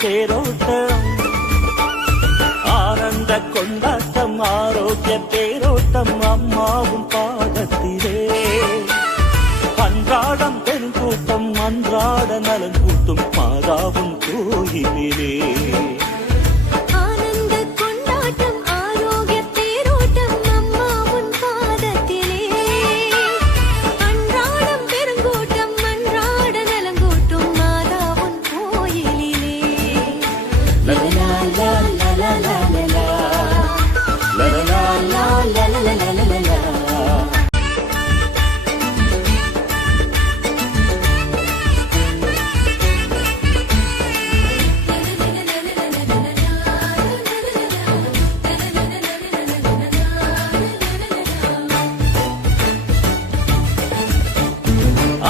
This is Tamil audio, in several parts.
தேரோட்டம் ஆனந்த கொண்டாட்டம் ஆரோக்கிய தேரோட்டம் அம்மாவும் பாதத்திலே அன்றாடம் பெண் கூட்டம் அன்றாட நலன் கூட்டும் மாதாவும் கோயிலிலே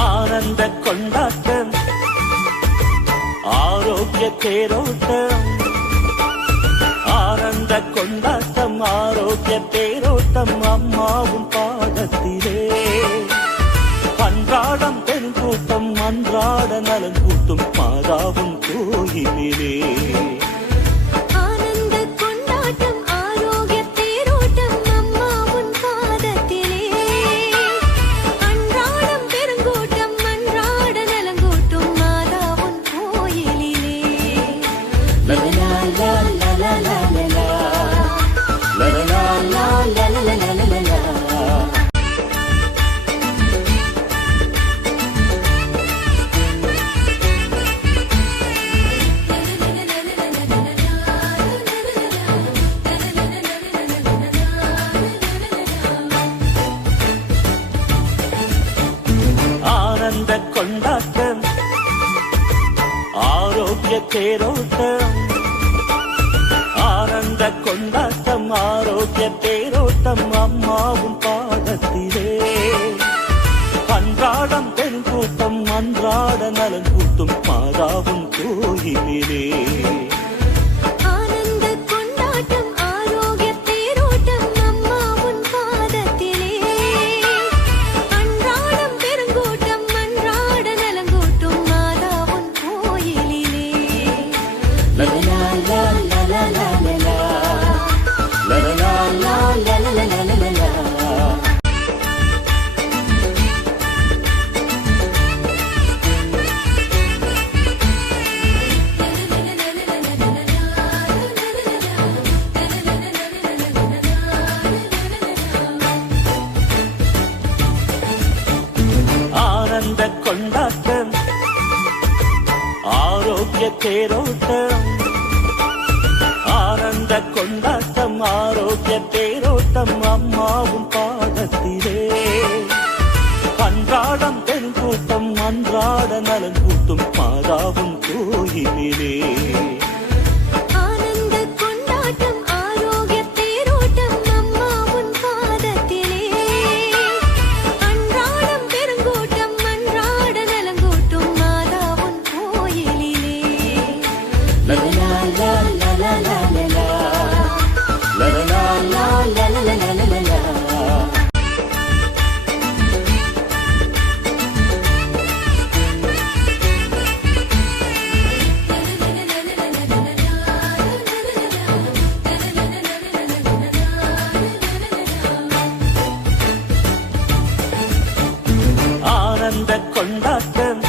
ஆனந்த கொண்டாட்டம் ஆரோக்கிய தேரோட்டம் ஆனந்த கொண்டாட்டம் ஆரோக்கிய தேரோட்டம் அம்மாவும் பாதத்திலே அன்றாடம் பெண் கூட்டம் அன்றாட நலன் கூட்டும் மாதாவும் கோயிலிலே ஆனந்த கொண்டாட்டம் ஆரோக்கிய தேரோட்டம் ஆனந்த கொண்டாட்டம் ஆரோக்கிய தேரோட்டம் அம்மாவும் பாதத்திலே அன்றாடம் பெண் கூட்டம் அன்றாட நலன் கூட்டும் மாதாவும் கோயிலிலே ஆனந்த கொண்டாட்டம் ஆரோக்கிய தேரோட்டம் ஆனந்த கொண்டாட்டம் ஆரோக்கிய தேரோட்டம் அம்மாவும் பாதத்திலே அன்றாடம் பெண் கூட்டம் அன்றாட நலன் கூட்டும் மாதாவும் கோயிலிலே ஆனந்த கொண்டாட்டம்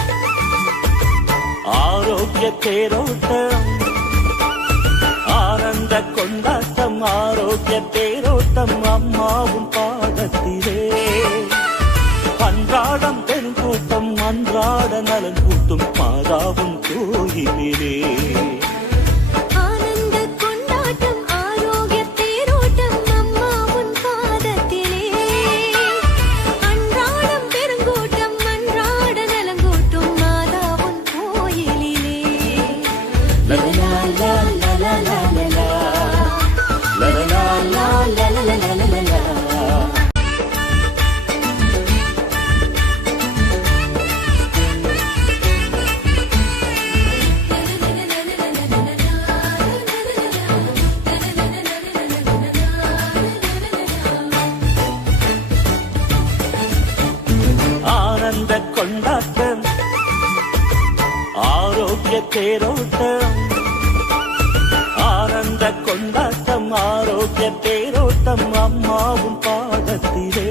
ஆரோக்கிய தேரோட்டம் ஆனந்த கொண்டாட்டம் ஆரோக்கிய தேரோட்டம் அம்மாவும் பாதத்திலே அன்றாடம் பெண் கூட்டம் அன்றாட நலன் கூட்டும் மாதாவும் கோயிலிலே ஆனந்த கொண்டாட்டம் ஆரோக்கிய தேரோட்டம் தேரோட்டம் அம்மாவும் பாதத்திலே